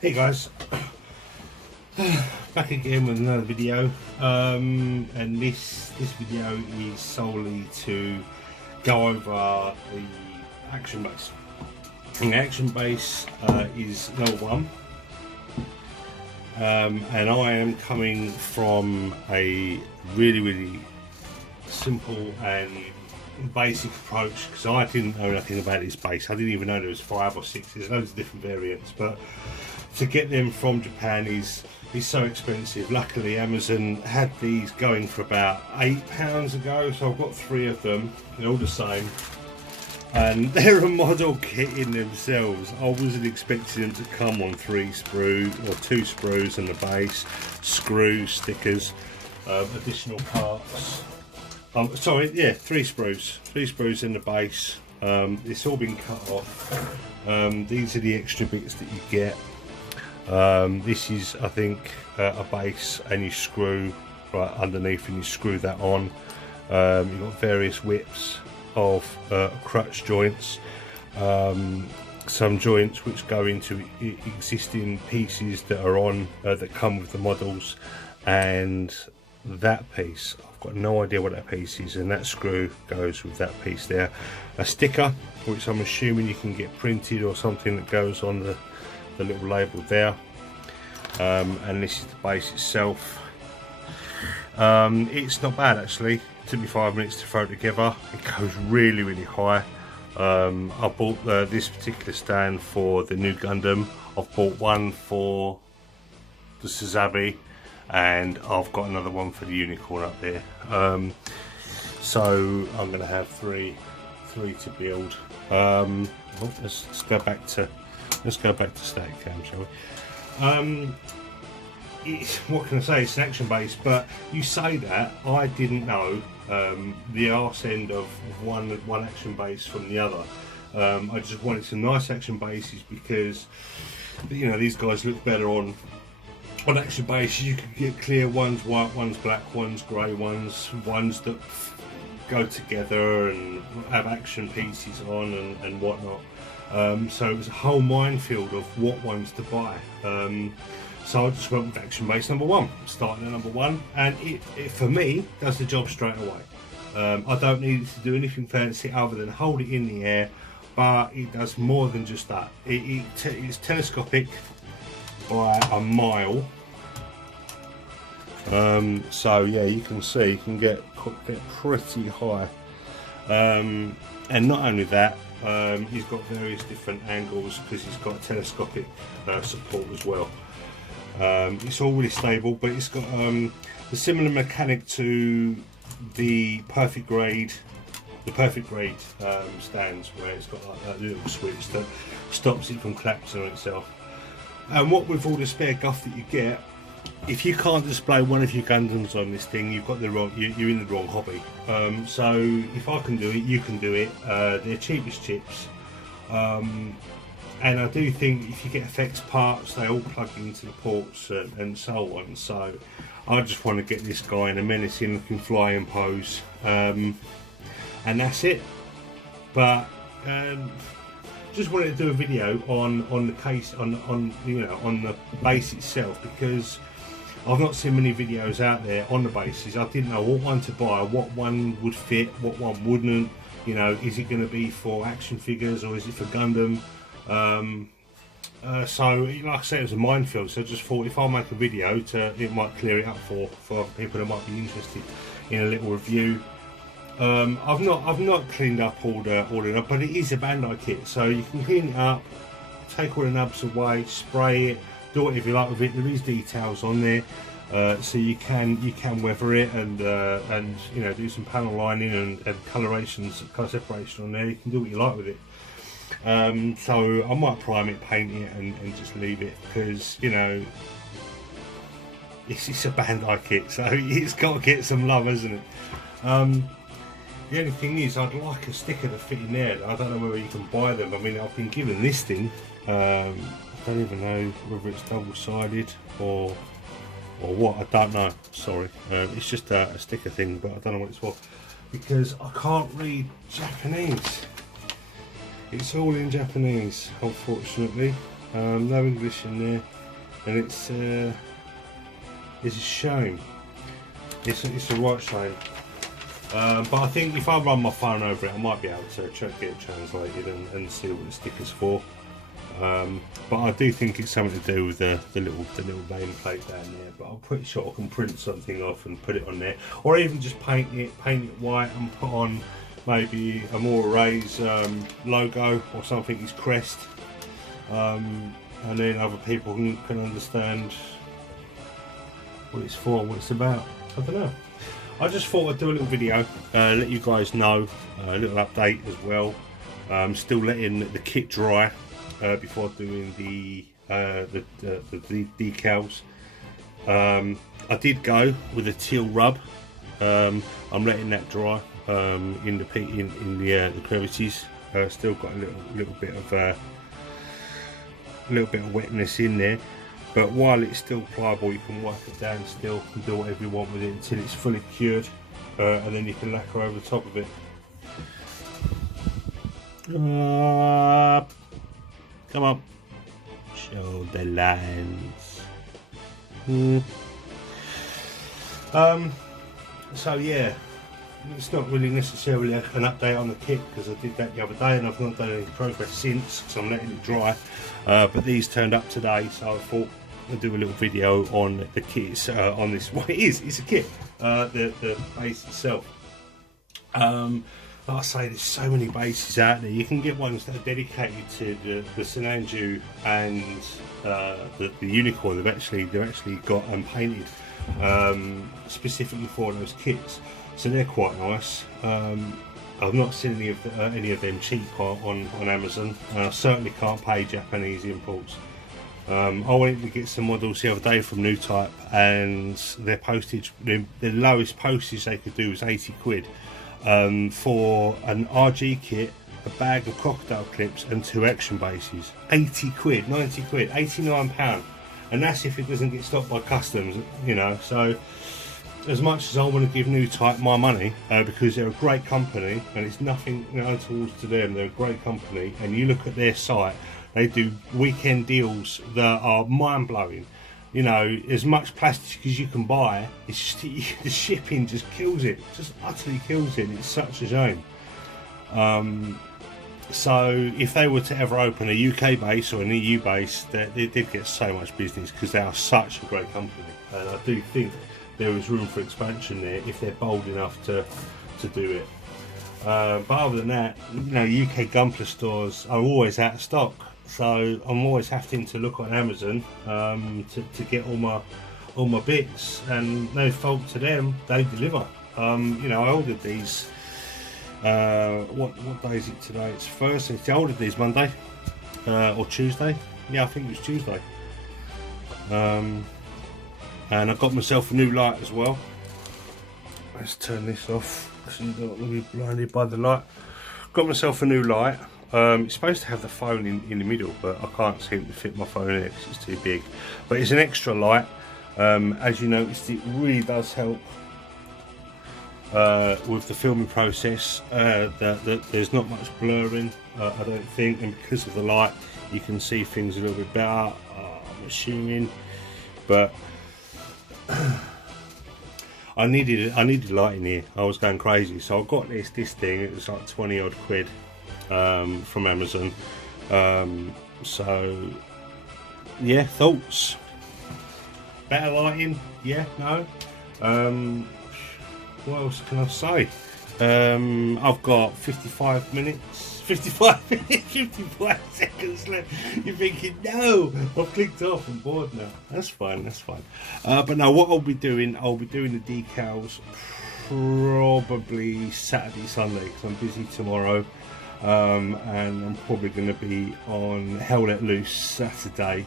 Hey guys, back again with another video, and this video is solely to go over the action base. And the action base is no.1, and I am coming from a really simple and basic approach because I didn't know nothing about this base. I didn't even know there was 5 or 6. There's loads of different variants, but to get them from Japan is so expensive. Luckily Amazon had these going for about £8 ago, so I've got 3 of them. They're all the same, and they're a model kit in themselves. I wasn't expecting them to come on 3 sprues or 2 sprues in the base, screws, stickers, additional parts. Sorry, yeah, 3 sprues in the base. It's all been cut off. These are the extra bits that you get. This is, I think, a base, and you screw right underneath and you screw that on. You've got various widths of crutch joints, some joints which go into existing pieces that are on that come with the models, and that piece, I've got no idea what that piece is, and that screw goes with that piece there. A sticker, which I'm assuming you can get printed, or something that goes on the little label there, and this is the base itself. It's not bad actually. It took me 5 minutes to throw it together. It goes really high. I bought this particular stand for the new Gundam. I've bought one for the Suzabi, and I've got another one for the Unicorn up there. So I'm going to have three to build. Let's go back to static cam, shall we? What can I say? It's an action base, but you say that, I didn't know the arse end of one action base from the other. I just wanted some nice action bases because, you know, these guys look better on action bases. You can get clear ones, white ones, black ones, grey ones that go together and have action pieces on and whatnot. So it was a whole minefield of what ones to buy. So I just went with action base number 1, starting at number 1, and it for me does the job straight away. I don't need it to do anything fancy other than hold it in the air, but it does more than just that. It's telescopic by a mile. So yeah, you can see you can get pretty high, and not only that, he's got various different angles because he's got telescopic support as well. It's all really stable, but it's got a similar mechanic to the perfect grade stands, where it's got like that little switch that stops it from collapsing on itself. And what with all the spare guff that you get, if you can't display one of your Gundams on this thing, you're in the wrong hobby. So if I can do it, you can do it. They're cheap as chips, and I do think if you get effects parts, they all plug into the ports and so on. So I just want to get this guy in a menacing looking flying pose, and that's it. But just wanted to do a video on the case, on the base itself, because I've not seen many videos out there on the bases. I didn't know what one to buy, what one would fit, what one wouldn't. You know, is it going to be for action figures or is it for Gundam? So like I say, it was a minefield. So I just thought if I make a video, it might clear it up for other people that might be interested in a little review. I've not cleaned up all the, but it is a Bandai kit, so you can clean it up, take all the nubs away, spray it, do whatever you like with it. There is details on there, so you can weather it and you know, do some panel lining and colour separation on there. You can do what you like with it. So I might prime it, paint it, and just leave it, because, you know, it's a Bandai kit, so it's got to get some love, hasn't it? The only thing is, I'd like a sticker to fit in there. I don't know whether you can buy them. I mean, I've been given this thing. I don't even know whether it's double-sided or what. I don't know. Sorry. It's just a sticker thing, but I don't know what it's for, because I can't read Japanese. It's all in Japanese, unfortunately. No English in there, and it's a shame. It's a right shame. But I think if I run my phone over it, I might be able to get it translated and see what the sticker's for. But I do think it's something to do with the little nameplate down there. But I'm pretty sure I can print something off and put it on there, or even just paint it white and put on maybe a more Ray's logo or something, his crest, and then other people can understand what it's for, what it's about. I don't know. I just thought I'd do a little video, let you guys know, a little update as well. Still letting the kit dry before doing the decals. I did go with a teal rub. I'm letting that dry in the crevices. Still got a little bit of wetness in there. But while it's still pliable, you can wipe it down still and do whatever you want with it until it's fully cured, and then you can lacquer over the top of it. Come on, show the lines. So yeah, it's not really necessarily an update on the kit because I did that the other day and I've not done any progress since because I'm letting it dry. But these turned up today, so I thought I'll do a little video on the kits, on this. What it is, it's a kit, the base itself. Like I say, there's so many bases out there. You can get ones that are dedicated to the Sinanju and the Unicorn. They've actually got them painted specifically for those kits, so they're quite nice. I've not seen any of them cheap on Amazon. I certainly can't pay Japanese imports. I wanted to get some models the other day from New Type, and their postage, the lowest postage they could do was 80 quid for an RG kit, a bag of crocodile clips and 2 action bases. 80 quid, 90 quid, £89, and that's if it doesn't get stopped by customs, you know. So as much as I want to give New Type my money, because they're a great company and it's nothing, you know, towards to them, they're a great company, and you look at their site, they do weekend deals that are mind-blowing. You know, as much plastic as you can buy, it's just, the shipping just kills it, just utterly kills it. It's such a shame. So if they were to ever open a UK base or an EU base, they did get so much business because they are such a great company, and I do think there is room for expansion there if they're bold enough to do it. But other than that, you know, UK Gunpla stores are always out of stock, so I'm always having to look on Amazon to get all my bits, and no fault to them, they deliver. You know, I ordered these. What day is it today? It's Thursday. I ordered these Monday or Tuesday. Yeah, I think it was Tuesday. And I got myself a new light as well. Let's turn this off so you don't want to be blinded by the light. Got myself a new light. It's supposed to have the phone in the middle, but I can't seem to fit my phone in it because it's too big. But it's an extra light. As you noticed, it really does help with the filming process. There's not much blurring, I don't think, and because of the light you can see things a little bit better, I'm assuming. But I needed light in here. I was going crazy, so I got this thing. It was like 20 odd quid from Amazon. So yeah, thoughts? Better lighting? Yeah, no. What else can I say? I've got 55 seconds left. You're thinking, no, I've clicked off, I'm bored now. That's fine. But no, what I'll be doing the decals probably Saturday, Sunday, because I'm busy tomorrow. And I'm probably going to be on Hell Let Loose Saturday.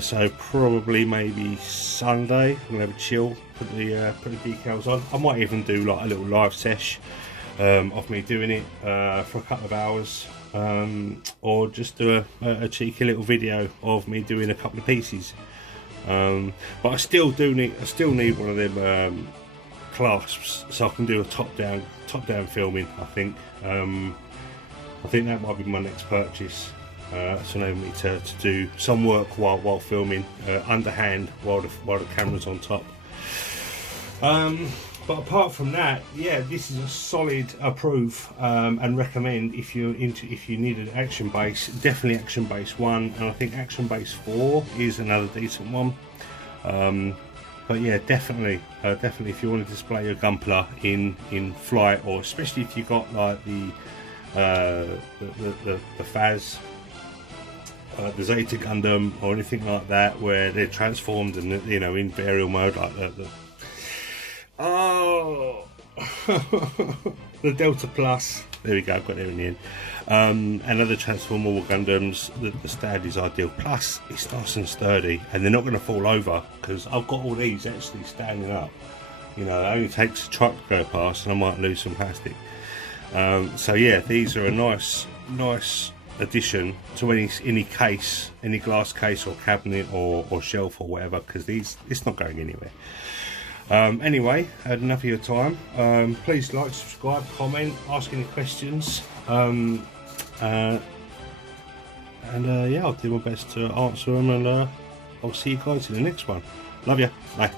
So probably maybe Sunday we'll have a chill, put the decals on. I might even do like a little live sesh of me doing it for a couple of hours, or just do a cheeky little video of me doing a couple of pieces. But I still need one of them clasps so I can do a top down filming. I think that might be my next purchase. It's enabled me to do some work while filming, underhand, while the camera's on top. But apart from that, yeah, this is a solid approve and recommend if you need an action base. Definitely action base 1, and I think action base 4 is another decent one. But yeah, definitely if you want to display your Gunpla in flight, or especially if you got like the Phas, the Zeta Gundam or anything like that, where they're transformed and, you know, in burial mode, like oh the Delta Plus, there we go, I've got there in the end. And other transformable Gundams, the Stad is ideal, plus it's nice and sturdy and they're not going to fall over, because I've got all these actually standing up. You know, it only takes a truck to go past and I might lose some plastic. So yeah, these are a nice addition to any case, any glass case or cabinet or shelf or whatever, because it's not going anywhere. Anyway, I had enough of your time. Please like, subscribe, comment, ask any questions, and yeah, I'll do my best to answer them, and I'll see you guys in the next one. Love you. Bye.